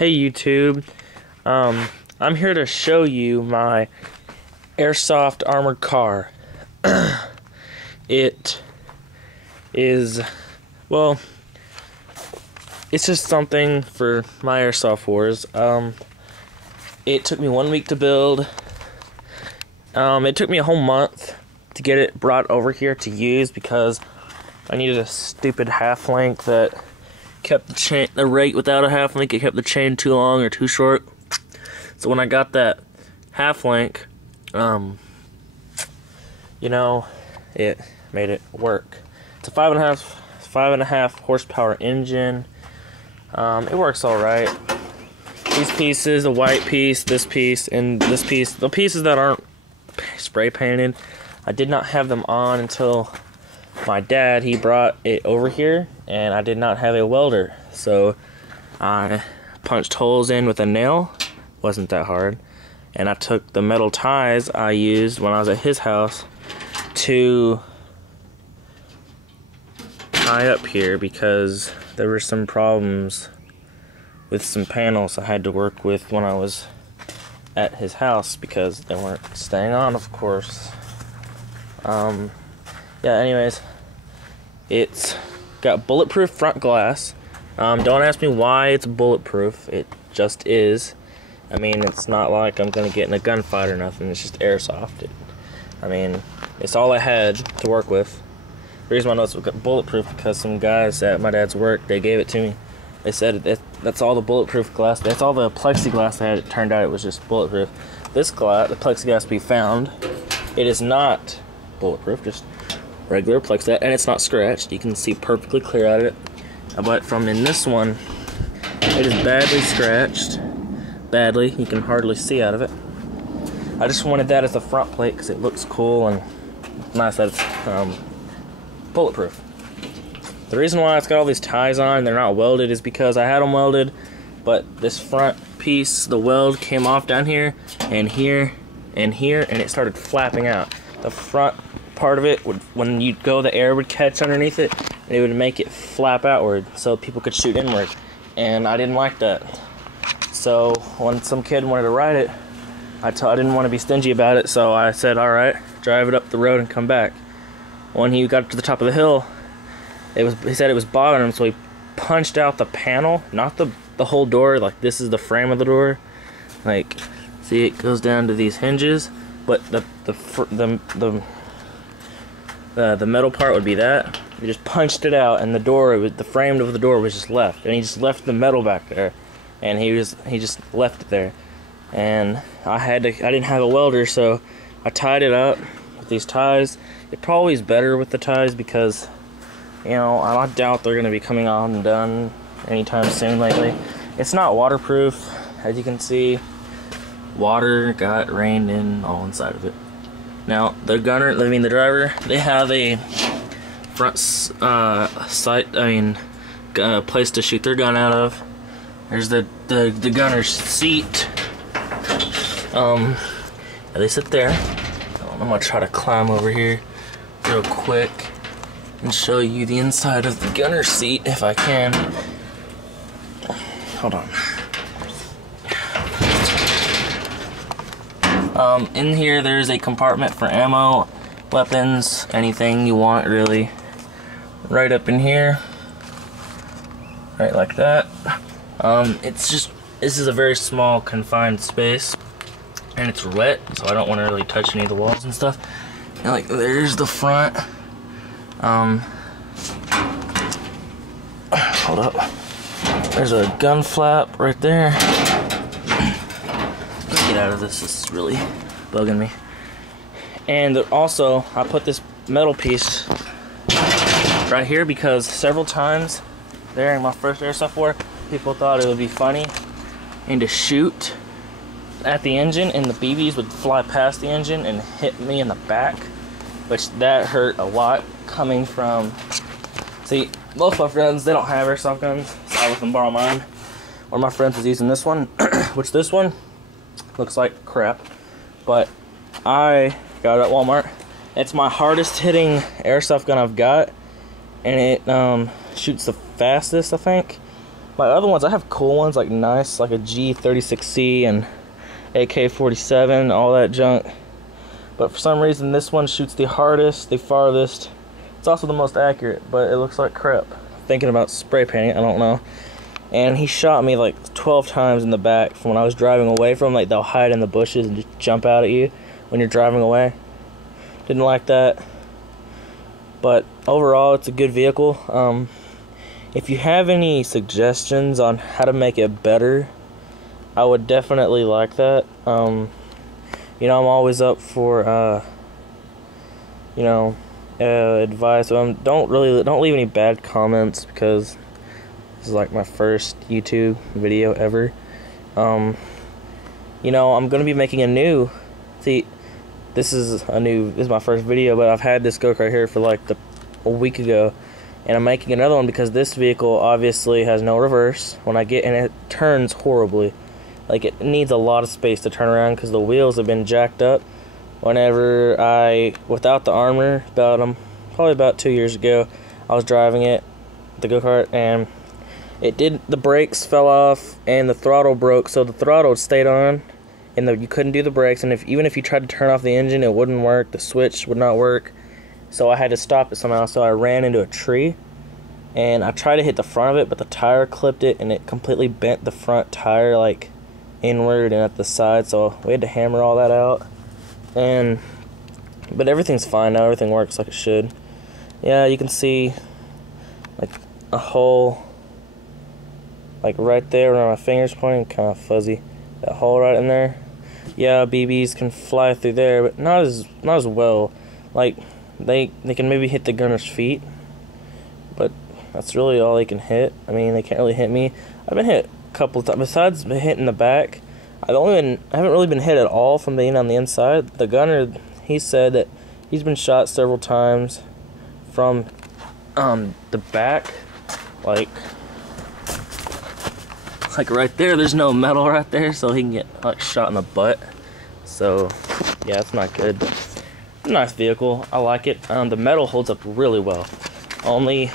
Hey YouTube, I'm here to show you my airsoft armored car. It is, well, it's just something for my airsoft wars. It took me 1 week to build. It took me a whole month to get it brought over here to use because I needed a stupid half link that kept the chain, the rate without a half link, it kept the chain too long or too short. So when I got that half link, it made it work. It's a 5.5 horsepower engine. It works all right. These pieces, the white piece, this piece, and this piece, the pieces that aren't spray painted, I did not have them on until my dad, he brought it over here, and I did not have a welder, so I punched holes in with a nail. Wasn't that hard. And I took the metal ties I used when I was at his house to tie up here because there were some problems with some panels I had to work with when I was at his house because they weren't staying on, of course. Yeah, anyways, it's got bulletproof front glass. Don't ask me why it's bulletproof, it just is. I mean, it's not like I'm gonna get in a gunfight or nothing, it's just airsoft. It's all I had to work with. The reason why I know it's bulletproof because some guys at my dad's work, they gave it to me. They said that's all the bulletproof glass, that's all the plexiglass they had. It turned out it was just bulletproof. This glass, the plexiglass we found, it is not bulletproof, just regular plexiglass, and it's not scratched. You can see perfectly clear at it. But from in this one, it is badly scratched. Badly, you can hardly see out of it. I just wanted that as a front plate because it looks cool and nice that it's bulletproof. The reason why it's got all these ties on and they're not welded is because I had them welded, but this front piece, the weld came off down here, and here, and here, and it started flapping out. The front part of it, when you go, the air would catch underneath it, and it would make it flap outward so people could shoot inward, and I didn't like that. So when some kid wanted to ride it, I didn't want to be stingy about it, so I said, alright, drive it up the road and come back. When he got to the top of the hill, he said it was bothering him, so he punched out the panel, not the whole door. Like, this is the frame of the door. Like, see, it goes down to these hinges, but the metal part would be that. He just punched it out, and the frame of the door was just left, and he just left the metal back there, and he just left it there. And I didn't have a welder, so I tied it up with these ties. It probably is better with the ties because, I doubt they're going to be coming on and done anytime soon lately. It's not waterproof, as you can see. Water got rained in all inside of it. Now, the driver, they have a front place to shoot their gun out of. There's the gunner's seat. They sit there. I'm gonna try to climb over here real quick and show you the inside of the gunner's seat if I can. Hold on. In here there's a compartment for ammo, weapons, anything you want really. Right up in here. Right like that. This is a very small confined space, and it's wet, so I don't want to really touch any of the walls and stuff. And like, there's the front. Hold up. There's a gun flap right there. Let's get out of this. This is really bugging me. And also, I put this metal piece right here because several times during my first airsoft war, people thought it would be funny and to shoot at the engine, and the BBs would fly past the engine and hit me in the back, which that hurt a lot coming from. See, most of my friends, they don't have airsoft guns, so I let them borrow mine. One of my friends was using this one, which this one looks like crap, but I got it at Walmart. It's my hardest hitting airsoft gun I've got, and it shoots the fastest, I think. My other ones, I have cool ones, like nice, like a G36C and AK-47, all that junk. But for some reason, this one shoots the hardest, the farthest. It's also the most accurate, but it looks like crap. Thinking about spray painting, I don't know. And he shot me like 12 times in the back from when I was driving away from. Like, they'll hide in the bushes and just jump out at you when you're driving away. Didn't like that. But overall, it's a good vehicle. If you have any suggestions on how to make it better, I would definitely like that. You know, I'm always up for you know, advice. Don't leave any bad comments, because this is like my first YouTube video ever. You know, I'm gonna be making a new. See, this is my first video, but I've had this go-kart here for like a week ago, and I'm making another one because this vehicle obviously has no reverse. When I get in, it turns horribly. Like, it needs a lot of space to turn around because the wheels have been jacked up. Whenever without the armor, probably about 2 years ago, I was driving it, the go-kart, and the brakes fell off and the throttle broke, so the throttle stayed on, and you couldn't do the brakes, and even if you tried to turn off the engine, it wouldn't work, the switch would not work, so I had to stop it somehow. So I ran into a tree, and I tried to hit the front of it, but the tire clipped it, and it completely bent the front tire, like, inward and at the side, so we had to hammer all that out. But everything's fine now, everything works like it should. Yeah, you can see like a hole like right there where my finger's pointing, kind of fuzzy. That hole right in there. Yeah, BBs can fly through there, but not as well. Like, they can maybe hit the gunner's feet, but that's really all they can hit. I mean, they can't really hit me. I've been hit a couple of times. Besides hitting the back, I haven't really been hit at all from being on the inside. The gunner, he said that he's been shot several times from the back, like right there. There's no metal right there, so he can get like shot in the butt. So yeah, it's not good. But nice vehicle, I like it. The metal holds up really well. I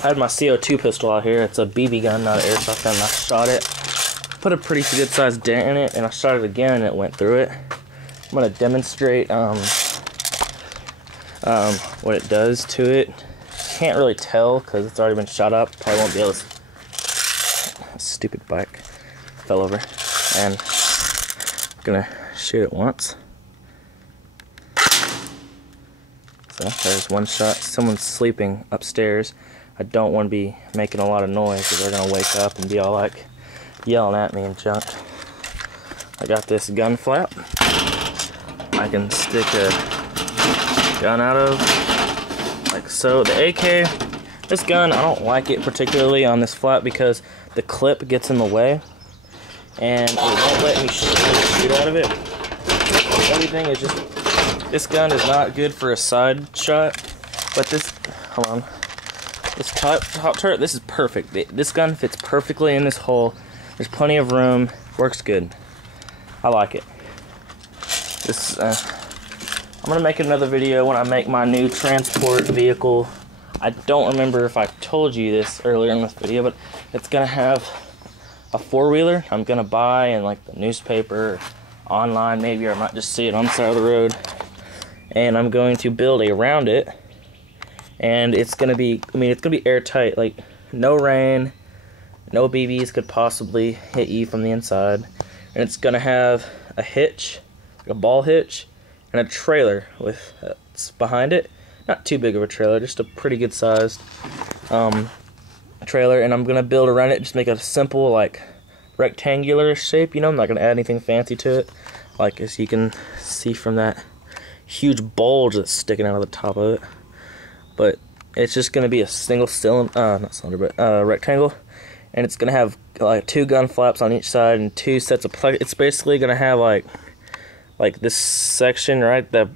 had my CO2 pistol out here. It's a BB gun, not an airsoft gun. And I shot it, put a pretty good sized dent in it, and I shot it again and it went through it. I'm gonna demonstrate what it does to it. Can't really tell because it's already been shot up. Probably won't be able to. Stupid bike fell over, and I'm gonna shoot it once. So there's one shot. Someone's sleeping upstairs. I don't want to be making a lot of noise because they're gonna wake up and be all like yelling at me and junk. I got this gun flap I can stick a gun out of, like so. The AK, this gun, I don't like it particularly on this flap because the clip gets in the way and it won't let me shoot out of it. Everything is just, this gun is not good for a side shot, but this, hold on, this top turret, this is perfect. This gun fits perfectly in this hole. There's plenty of room, works good. I like it. This, I'm gonna make another video when I make my new transport vehicle. I don't remember if I told you this earlier in this video, but it's gonna have a four-wheeler I'm gonna buy in like the newspaper, online maybe, or I might just see it on the side of the road. And I'm going to build around it, and it's gonna be, it's gonna be airtight, like no rain, no BBs could possibly hit you from the inside. And it's gonna have a hitch, a ball hitch, and a trailer with behind it. Not too big of a trailer, just a pretty good sized trailer. And I'm gonna build around it, just make a simple like rectangular shape. You know, I'm not gonna add anything fancy to it. Like, as you can see from that huge bulge that's sticking out of the top of it. But it's just gonna be a single cylinder, not cylinder, but rectangle. And it's gonna have like 2 gun flaps on each side and 2 sets of plug. It's basically gonna have like this section, right, the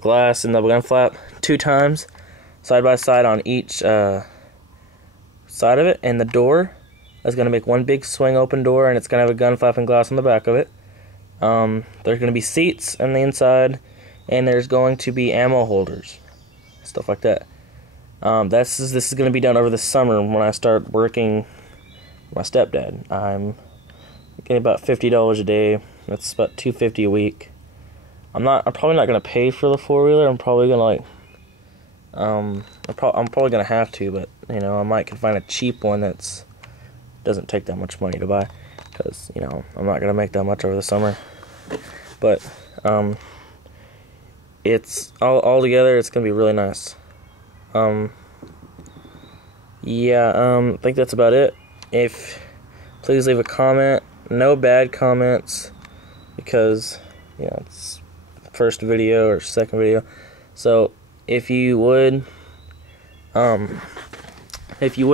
glass and the gun flap 2 times side by side on each side of it, and the door is gonna make one big swing open door, and it's gonna have a gun flap and glass on the back of it. There's gonna be seats on the inside, and there's going to be ammo holders, stuff like that. This is gonna be done over the summer when I start working my stepdad. I'm getting about $50 a day. That's about $250 a week. I'm probably not gonna pay for the 4-wheeler. I'm probably gonna I'm probably gonna have to, but you know, I might can find a cheap one that's doesn't take that much money to buy, because you know, I'm not gonna make that much over the summer. But it's all together, it's gonna be really nice. I think that's about it. Please leave a comment. No bad comments, because you know, it's first video or second video. So if you would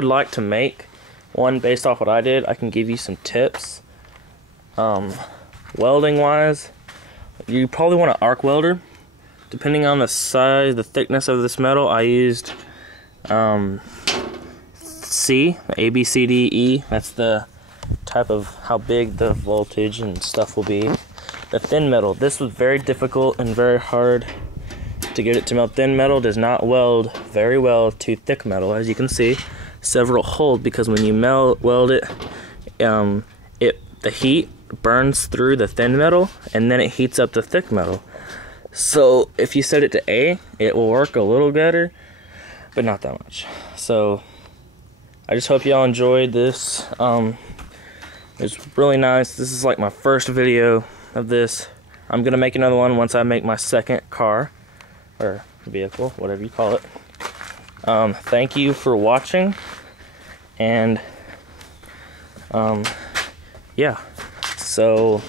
like to make one based off what I did, I can give you some tips. Welding wise, you probably want an arc welder. Depending on the size, the thickness of this metal, I used C, A, B, C, D, E. That's the type of how big the voltage and stuff will be. The thin metal, this was very difficult and very hard to get it to melt. Thin metal does not weld very well to thick metal, as you can see. Several hold, because when you weld it, the heat burns through the thin metal and then it heats up the thick metal. So if you set it to A, it will work a little better, but not that much. So I just hope y'all enjoyed this. It's really nice. This is like my first video of this. I'm gonna make another one once I make my second car or vehicle, whatever you call it. Thank you for watching, and yeah, so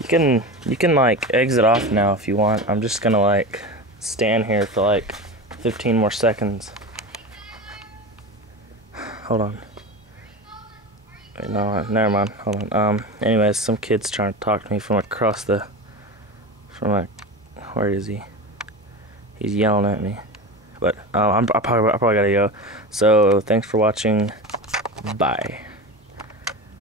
you can like exit off now if you want. I'm just gonna like stand here for like 15 more seconds. Hold on. Wait, no, never mind. Hold on. Anyways, some kid's trying to talk to me from across the, where is he? He's yelling at me. But I probably gotta go. So thanks for watching. Bye.